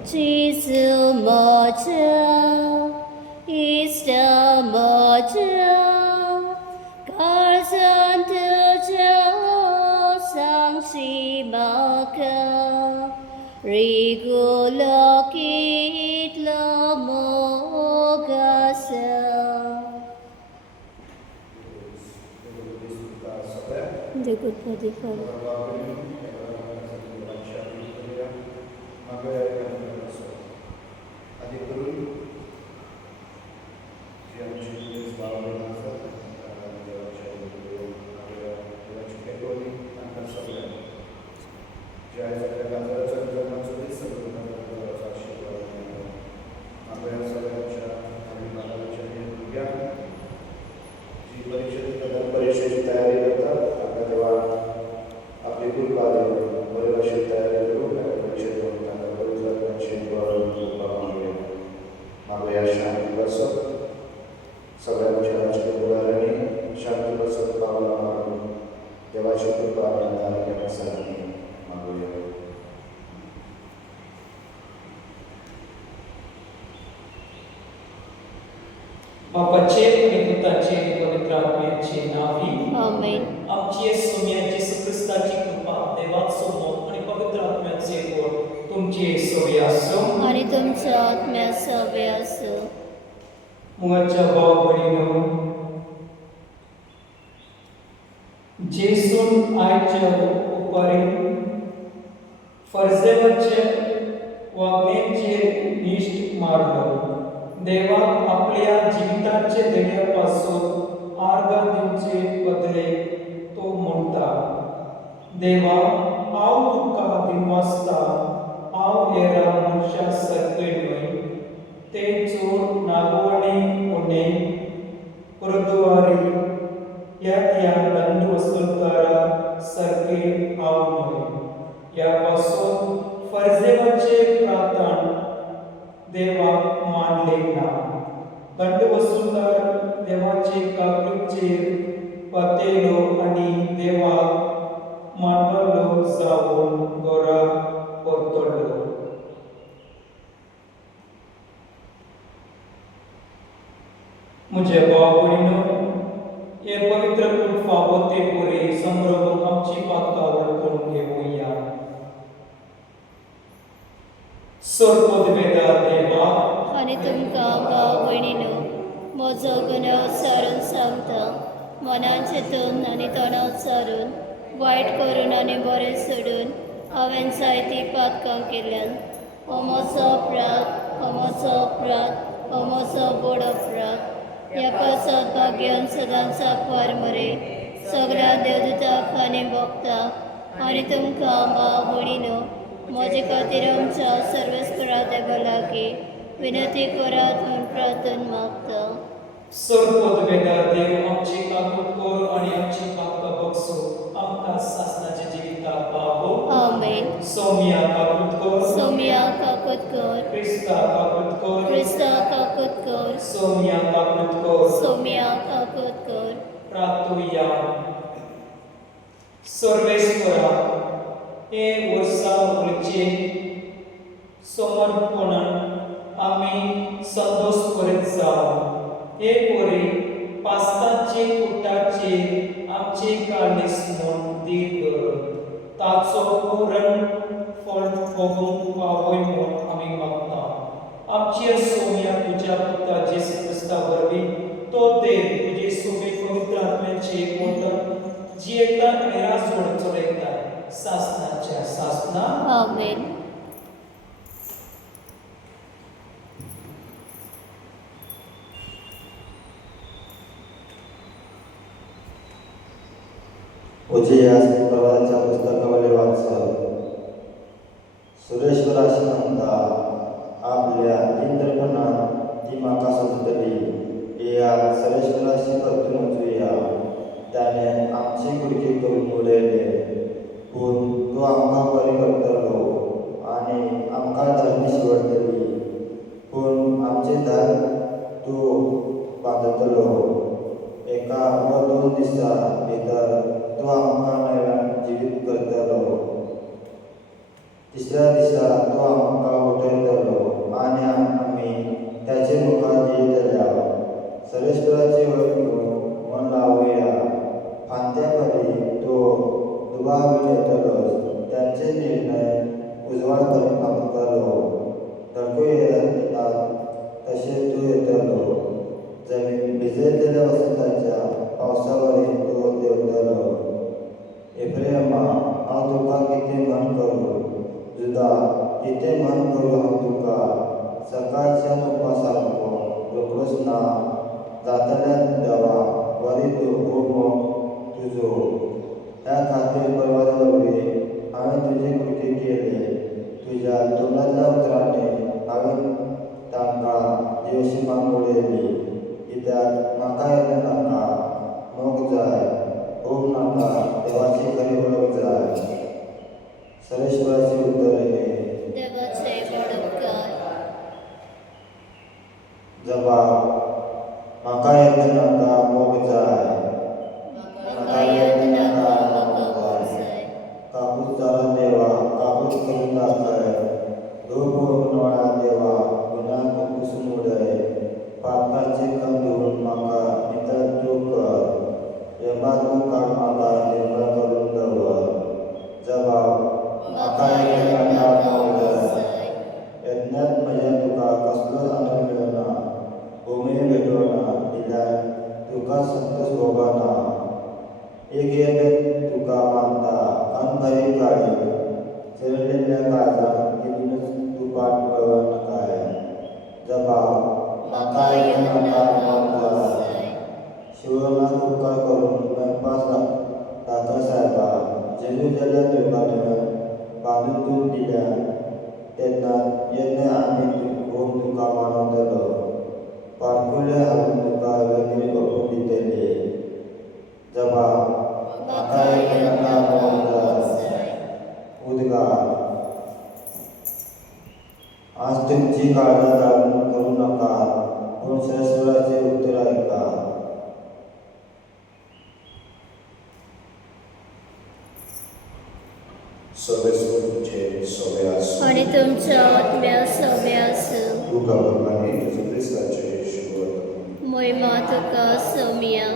Jesu moja, Ista moja, Karsan tuja sang si maka, Rigula kitla mogasa. Dikut padifal. परीक्षेची तयारी करतात आता तेव्हा आपली कृपा देऊन बरोबर तयारी करून परीक्षेत देऊन त्यांना मागूया शांती बसत सगळ्यांच्या राजकीय पुढाऱ्यांनी शांती बसत पावला मारून देवाची कृपा आणि घेण्यासाठी मागूया. बापाचे आणि पुत्राचे आणि पवित्र आत्म्याचे नावी आमेन. आमची सौम्या येशू ख्रिस्ताची कृपा देवाचो मोग आणि पवित्र आत्म्याचे गोड तुमचे सवय असो आणि तुमच्या आत्म्यात सवय असो. मुळाच्या भाव भयणीनो जेसून आयच्या उपारी फर्जेवरचे वागण्याचे निष्ठ मारलो देवाक आपल्या जीविताचे देण्यापासून आर्गा दिवचे बदले तो म्हणता देवा हांव तुका दिनवासता हांव येरा मनशा सरकय ते चोर नागवणी उणे गुरुद्वारी या दंड वसूलकारा सारखे हांव न्हय या पासून फर्जेवाचे प्रार्थना देवाक मानले ना दंड वसूलकार देवाचे काकूचेर पातेलो आणि देवाक मानवलो जावन गोरा परतलो. म्हज्या भाव भयणीनो हे पवित्र कूट फावो ते पुरे संभ्रमून आमची पातकां वळखून घेवया. सोरपोद वेदा देवा आणि तुमकां भाव भयणीनो म्हजो गुन्यांव सारून सांगता मनान चिंतून आनी तोंडान सारून वायट करून आनी बरें सोडून हांवें जायतीं पातकां केल्यान हो म्हजो अपराध हो म्हजो अपराध हो म्हजो बोड अपराध. ह्या पासत भाग्यान सदांच आंकवार मरे सगळ्या देवदूतांक आनी भक्तांक आनी तुमकां भाव भयणीनो म्हजे खातीर आमच्या सर्वेस्पराच्या लागीं विनंती करात म्हूण प्रार्थना मागता. सोरपोद वेदा देव आमची काकूट कोर आणि आमची पातकां बक्षो आमकां सासणाच्या जिविताक पावो. आमेन. सौम्या काकूट कोर सौम्या काकूट कर. क्रिस्ता काकूट कोर क्रिस्ता काकूट कर. सौम्या काकूट कोर सौम्या काकूट कर. प्रार्थुया. सर्वेस्परा हे वर्सा उरचे समर्पणान आमी संतोष करीत जावं. हे पोरी पास्ताचे कुटाचे आमचे काळीस म्हूण दीत ताचो पूर्ण फळ भोगूंक पावय म्हूण आमी मागता. आमची सौम्या तुज्या पुता जेसू ख्रिस्ता वरवीं तो देव तुजे सोबे पवित्र आत्म्याचे मोदक जियेता आनी राजवड चलयता सासणाच्या सासना. आमेन. उजियास प्रवाहाच्या पुस्तकावरील वाचन सुरेश्वराशी म्हणता आपल्या इंद्रपणात ती म्हाका सोदतली या सुरेश्वराशी परतून वचूया. त्याने आमची कुडकी करून उडयले पूण तो आमकां बरें करतलो आनी आमकां धर्मी शिवडटली पूण आमचे दार तूं बांदतलो. एका व 2 दिसां भितर तो आमकां मेळून जिवीत करतलो. तिसऱ्या दिसा तो आमकां उठयतलो हिवाळा कमी कापतालो तडको येतात तसे तू येतलो जमीन भिजलेल्या वसंताच्या पावसावरील तो देवतलो एफ्रेमा हांव तुका कितें म्हण करूं जुदा कितें म्हण करूं हांव तुका सकाळच्या तुपासारको रोखडोच ना जातल्यान देवा वरी तूं खूब तुजो ह्या खातीर परवादे हांवें तुजी कृती केली तुज्या तोंडांतल्या उतरांनी हांवें तांकां देवशी मागोडयली कित्याक म्हाका येता नाका मोग जाय खूब नाका देवाची खरी वळख जाय सरेश्वराची उतरले देवाचे बडपकार जबाब म्हाका येता नाका मोग जाय म्हाका येत नाका म्हाका मोग जाय कापूस जाला देवा कापूस करून दाखय धूप नोळ्या देवा गुन्यांक पुसून उडय पातकाचे कण धुवून म्हाका नितळ तूं कर येमातूं काड म्हाका निर्मळ करून दवर जबाब म्हाका येता नाका मोग जाय यज्ञात म्हज्या तुका कसलोच आनंद मेळना भुमी भेटोना दिल्यार तुका संतोश भोगना एक यज्ञ तुका मानता कान बरी काळी चरलेल्या काळजान कितूनच तूं पाठ पळवना काय जबाब म्हाका येता नाका मोग जाय शिवनाक उपकार करून मेळपास दाखय साहेबा जेजू जाल्या तुकान बांदून तूं दिल्या तेन्ना यज्ञ आमी खूब तुका मानतलो पाडकुले हाडून तुका वेगळी ओपून दितले जबाब म्हाका येता नाका मोग जाय उद्गार आज तुमची काळजा दाळून करूं नाका पूण सरेश्वराचे उतर ऐका सवेस्वरूचे सवे आसूं आणि तुमच्या आत्म्या सव्य आसूं तुका भगवान येशू क्रिस्ताचे शुभ महिमा तुका सौम्या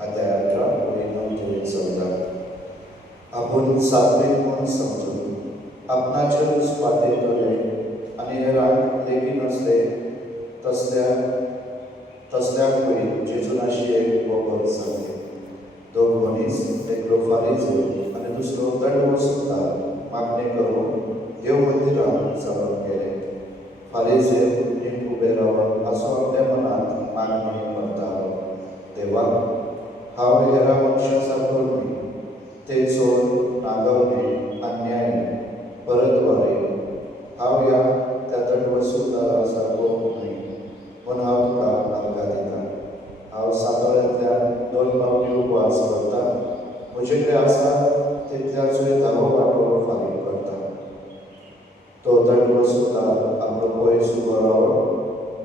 अध्याय 18 चौदा आपूण सात्विक म्हूण समजून आपणाचे सुवाते केले आनी हेरांक लेगी नसले तसल्याक पयलीं जेजूनाशी एक वखद सांगले दोग मनीस एकलो फारीझी आनी दुसरो दंडवसूलदार मागणी करून देव मंदिरांत जमा केले फारीझी नीट उबे रावन आसो आपल्या मनांत मागणी करतालो देवा हांव हेरा मनशां सारको न्ही ते चोर नागवणे अन्यायी परतवारी हांव ह्या त्या दंडवसूलदारा सारको न्ही पूण हांव तुका आर्गां दिता हांव सातोळ्यांतल्यान 2 पावटी उपवास करता म्हजे कडेन आसा तितल्याचोय 10 वांटो फारीक करता तो दंडवसूलदार आपलो पयस उबो रावन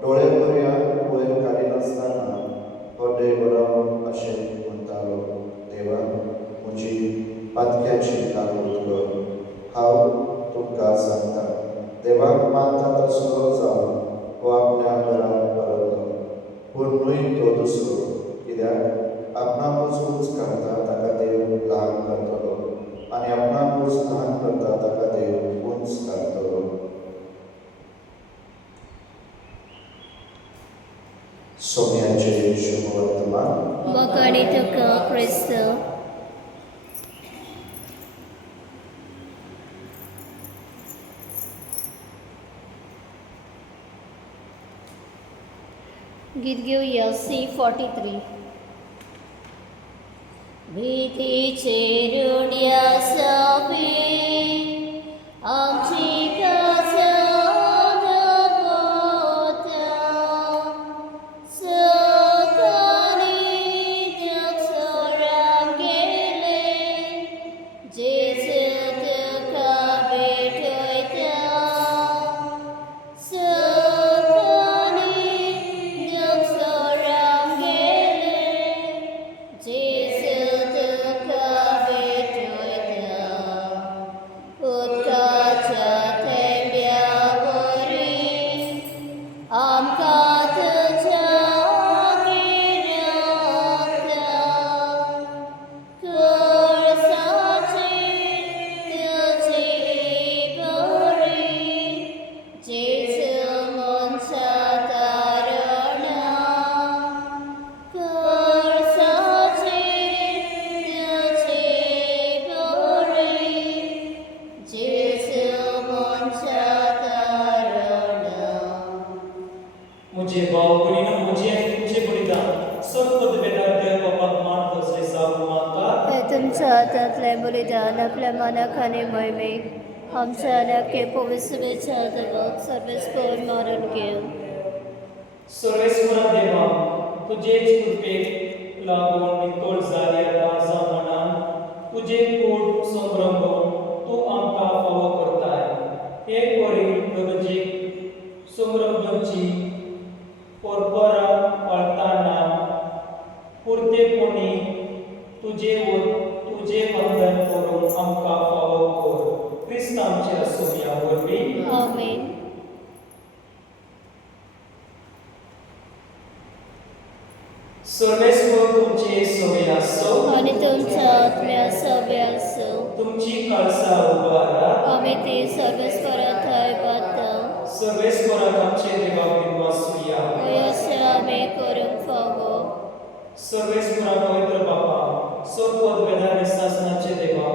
डोळे पर्यंत वयर काडिनासतना हड्डे बडोवन अशें म्हणटालो देवा म्हजी पातक्याची लागूड कर हांव तुमकां सांगता देवाक मानता तसलो जावन हो आपल्या घरांत परतलो पूण न्हय तो दुसरो कित्याक आपणाकूच करता ताका देव ल्हान करतलो आनी आपणाकूच ल्हान करता ताका देव उंच करतलो सोम्याचे शुभ वर्तमान मोगाणी तुका क्रिस्त गीत घेऊया C43 भीतीचे रुड्या सापे आमची कासा दाखवता सकाळी देवसोराम गेले जेजू तुका भेटयता Jesus, the तुझे भाव भयणीनो म्हजी आनी तुमचे बलिदान सतत बेदार देव बापाक मान दसरे सावू मागतात हे तुमच्या हातांतले बलिदान आपल्या मनाखाने मोहिमेक आमच्या नाके पवित्रतेच्या देवाक सर्वेस्पर मारून घेऊ. सर्वेस्वरा देवा तुजेच कृपेक लागून नितळ जाल्या काळजा मनान तुजे कोट संभ्रम तूं आमकां फावो करताय. हे कोरी गरजेक संभ्रमांची परपरा पाळटाना पुर्तेपणी तुजे वंदन करून आमकां फावो कर. क्रिस्त आमचे आसूं ह्या वरवीं आमेन. सर्वेस्वर तुमचे सवय आसो आणि तुमच्या आत्म्या सभे असो. तुमची काळसा उबारा आम्ही ती सर्वेस्परात थंय पावता. सर्वेस्वराक आमचे देवाक दिवासूया. असे आम्ही करूंक फावो. सर्वेस्वरा पवित्र बापा सर्वपद वेदाने शासनाचे देवा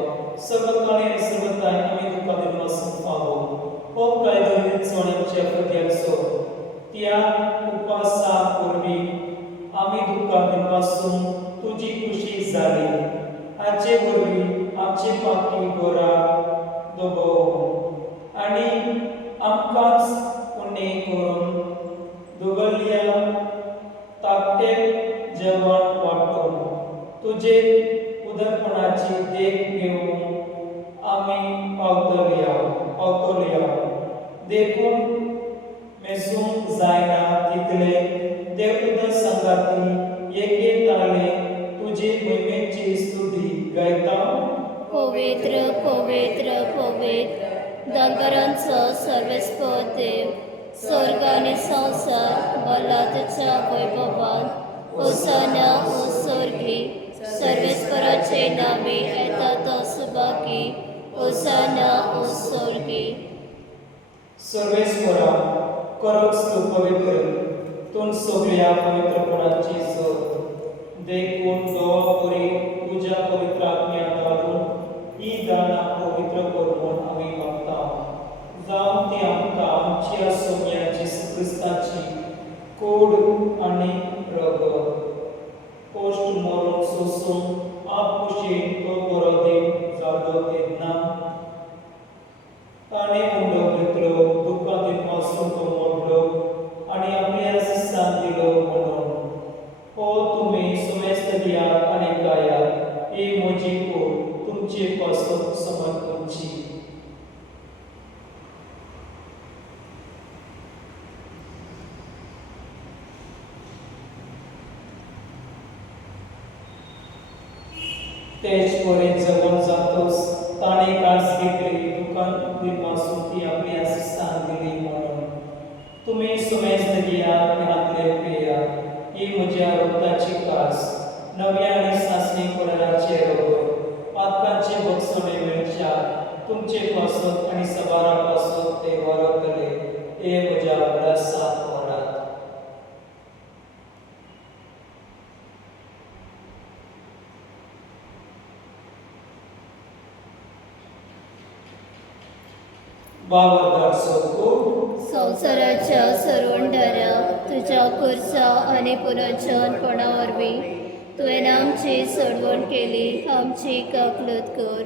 सर्वकाळी आणि सर्वताय आम्ही तुका दिवासून फावो. हो कायदो सोण्याच्या प्रत्याचो त्या उपासा पूर्वी आम्ही तुका दिवासून तुझी खुशी जाली. हाचे वरवीं आमचे पाकी गोरा दोगो आणि आमकांच पुण्य करून दोगल्या ताकटे जेवण वाटून तुजे उदरपणाची देख घेऊन आम्ही पावतोलिया देखून मेसून जायना तितले देवदूत संगाती एके ताळे तुझे महिमेची स्तुती गायता. पवित्र पवित्र पवित्र दोंगरांचो सर्वेस्पर देव स्वर्ग आनी संवसार भरला तुज्या वैभवान. होसाना ओ स्वर्गी सर्वेस्पराचे नामे येता तो सुभागी. होसाना ओ स्वर्गी. सर्वेस्वरा करच तू पवित्र तून सगळ्या पवित्रपणाची जोत देखून दोवापुरी तुझ्या पवित्र आत्म्या घालून ही दाना पवित्र करून आम्ही मागता. जावं ती आमकां आमच्या सोम्याची क्रिस्ताची कोड आनी रगत पोस्ट मरून सोसून आपकुशीन तो बरो देव जालो तेन्ना ताणे मुंडो घेतलो दुखांत पासून तो मोडलो आणि आपल्या शिस्सान दिलो म्हणून. हो तुम्ही सुमेस्त दियात आणि गायात हे म्हजी कोड तुमचे पासून समर्पणची. तेज परे जगून जातोस ताणे कास घेतली दुकान दिनपासून ती आपल्या शिस्तान दिली म्हणून. तुम्ही सुमेस्त दियात आणि हातले पेयात ही म्हज्या रक्ताची कास नव्या आणि सासणी कोलाचे रगत पातकांचे बक्षणे वेळच्या तुमचे पासत आणि सबारा पासत ते वरतले हे म्हज्या बळासात वरात. बावदार सोकूट संवसाराच्या सरवंडारा तुझ्या खुर्सा आणि पुनर्जनपणा वरवीं तुवें आमची सोडवण केली. आमची काकलूत कर.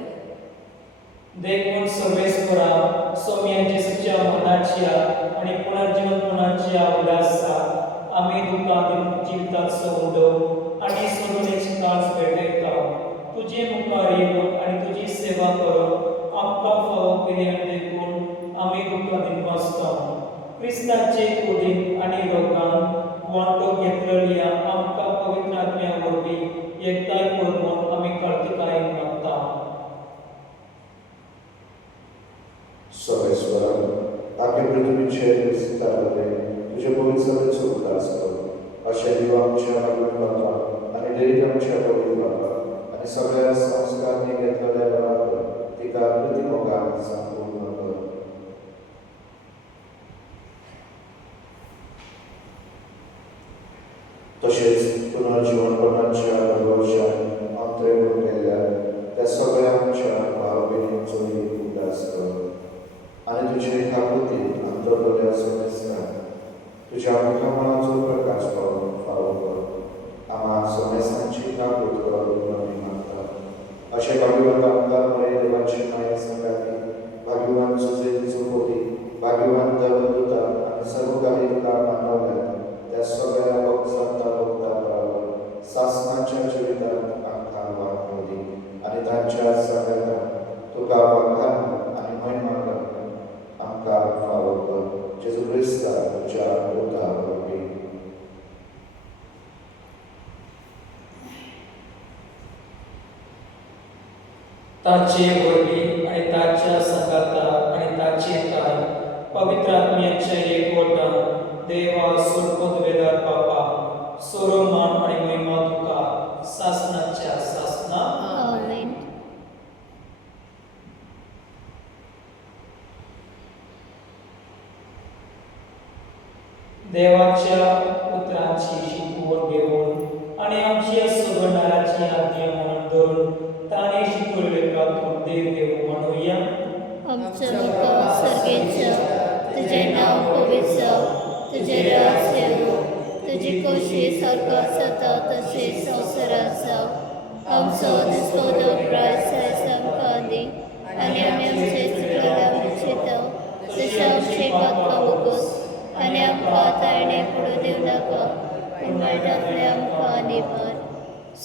देखून सर्वेस्वरा सोम्याचे सुच्या मनाच्या आणि पुनर्जीवनपणाच्या उल्हासात आम्ही तुका जिविताचो उडो आणि सोडवणेची कास भेटयता. तुजे मुखार येवन आणि तुजी सेवा करून आमकां फावो केल्यान देखून आम्ही तुका दिनवासता. क्रिस्ताचे कुडीन आणि रोगान वांटो घेतलेल्या आमकां पवित्र आत्म्या वरवीं एकताय करून आम्ही कार्तिकाय मागता. सर्वेस्वरा ताके पृथ्वीचे विस्तारले तुझे पवित्रतेचो उदास कर. अशें दिव आमच्या बाबा आनी डेरीत आमच्या पवित्र बाबा आनी सगळ्या संस्कारनी घेतलेल्या बराबर तिका प्रतिमोगान संपूर्ण कर. तशेंच पुनर्जीवनपणाच्या भरवशान अंतरेवून गेल्या त्या सगळ्या आमच्या भाव भयणींचो उदास कर. आनी तुजे काकुती अंतरदोल्या सोमेस्तान तुझ्या मुखामळाचो प्रकाश फावो कर आम्हा समेसांची काकूट कर म्हणून मागता अशें भाग्यवान आमदार मरे देवाची माया संगाती भाग्यवान सुजेतीचो पोटी भाग्यवान देवदूता आनी सर्व काही तुका मानवल्यात त्या सगळ्या भक्तांच्या बरोबर सासणाच्या जिवितांत आमकां वागणुकी आनी तांच्या सगळ्यांक तुका वखाण आनी महिमा करपाक आमकां फावो कर जेजू क्रिस्ता तुज्या उद्धार वरवीं ताचे वरवीं आनी ताच्या संगाता आनी ताचे ताय पवित्र आत्म्याचे एकवटान देवा सुरपद वेदार बापा सोरोमान आनी महिमा तुका सासनाच्या सासना आमेन. देवाच्या उतरांची शिकवण घेऊन आणि आमची सुगंधाची आज्ञा म्हणून धरून ताणे शिकवले प्रार्थून देव देव म्हणूया. आमच्या मुखार सर्गेच्या तुझे नाव पवित्र तुझे राज्य येवो तुझी खोशी स्वर्गात जाता तशें संवसारात जावं आमचो दिसतो प्रायस आमकां दी आनी आमी आमचे चुकलेल्या मुचिता तशें आमची पातकां वगोस आनी आमकां ताळणे पडूं दिवं नाका पूण वायटांतले आमकां निबार.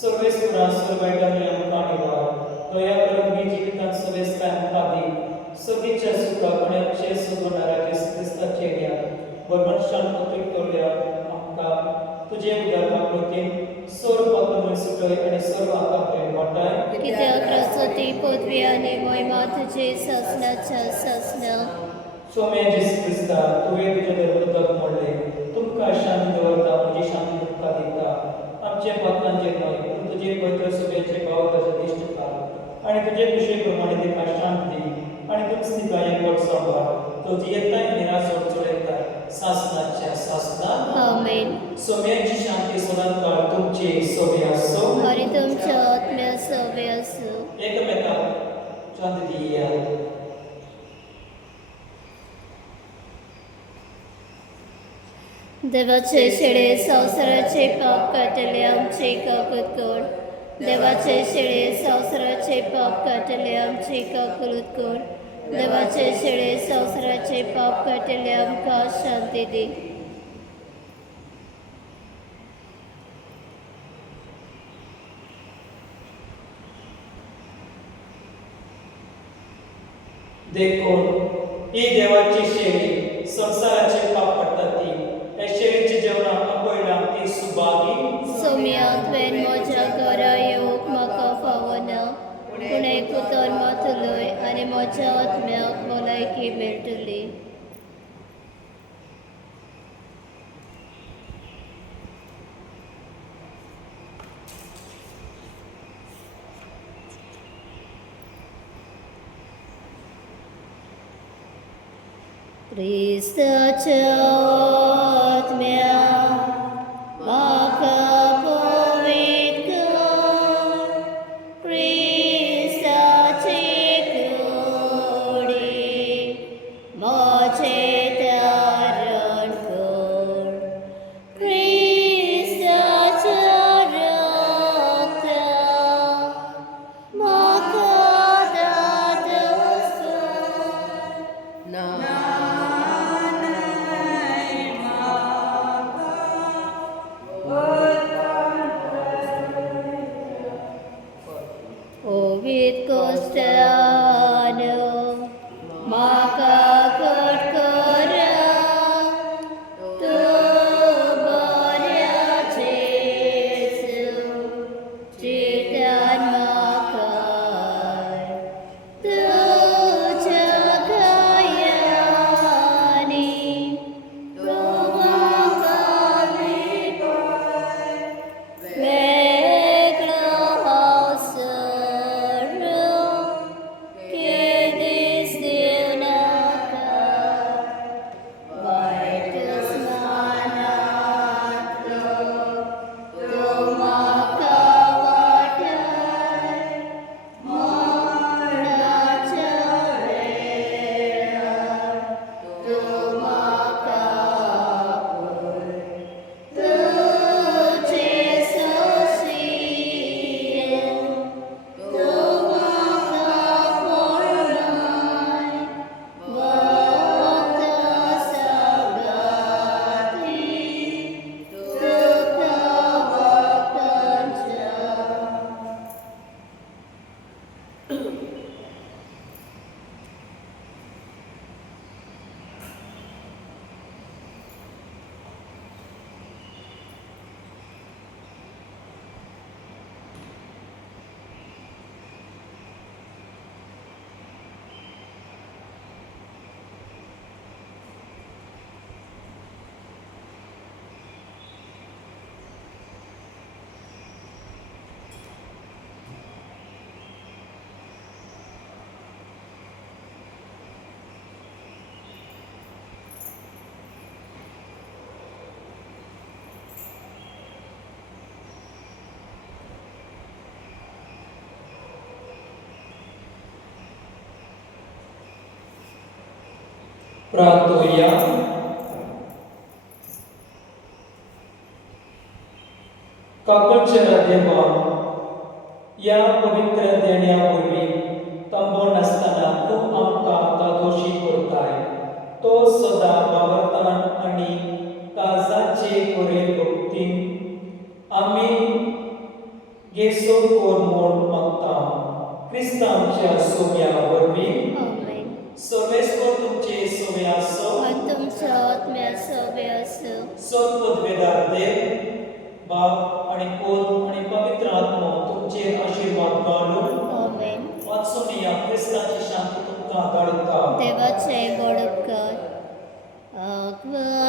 सर्वेस्परा सर्वायकांतले आमकां निवार दया करून ही जिवितांत सर्वेस्ताय आमकां दी सगळीच्या सुखाक आनी आमचे सुगंधाराचे क्रिस्ताचे ज्ञान बरमनशान पत्रीक करल्या आमकां तुजे उदार काकृतीन सर्व पातळ सुटय आनी सर्व आकांत्रेन वाटाय कित्याक राजवटी पदवी आनी महिमा तुजे सासणाच्या सासना. सोम्या जेसू क्रिस्ता तुवें तुजे धर्मदूताक म्हणले तुमकां शांती दवरता म्हजी शांती तुमकां दिता आमचे पातकांचेर न्हय पूण तुजे पवित्र सभेचे भावताचे दिश्ट कर आनी तुजे कुशे प्रमाणे तिका शांत दी आनी तुमच तिका एकवट सांबाळ तुजी येताय निरासोड चलयताय सासनाच्या सासना आमेन. सोम्याची शांती सदांच काळ तुमचे सोबे आसो आनी तुमच्या आत्म्या सवे आसूं. एकमेकांक शांती दियात. देवाचे शेळे संवसाराचे पाप काटले आमचे काकूत कोण देवाचे शेळे संवसाराचे पाप काटले आमचे काकूत कोण देवाचे शेळे संवसाराचे पाप काटले आमकां शांती दी. देखून ही देवाची शेळी संसाराचे पाप काडटा ती हे शेळीचे जेवणाक आपयलां ती सुभागी सोम्या तुवें म्हज्या घरा येवंक म्हाका फावना पूण एक उतर मात उलय आनी म्हज्या आत्म्याक भलायकी मेळटली. क्रिस्ताच्या आत्म्या म्हाका पवित्र कर. क्रिस्ताचे कुडीन म्हजें तारण कर. क्रिस्ताच्या रगतान म्हाका दादोस कर. Covid costano maka kotkara tu boria Jesu citan makai tu jagaya प्रार्थोया. काकळचेरा देवा, या पवित्र देण्यापूर्वी तांबो नासतना तूं आमकां तादोशी करताय. तो सदां वावरतान आनी काळजाचे कोरेल भक्तीन आमी घेसो कोर म्हूण मागता. क्रिस्तांच्या सोव्या वरवीं आमेन. सर्वेस्वर तुमचे सोवे आसो. आनी तुमच्या आत्म्याचो बी आसूं. सत्पदवेदार देव, बाप आणि पोत आणि पवित्र आत्मो तुमचेर आशीर्वाद घालून आमेन. वाचून या क्रिस्ताची शांती तुमकां धाडटा. देवाचे बडकार. आग्वा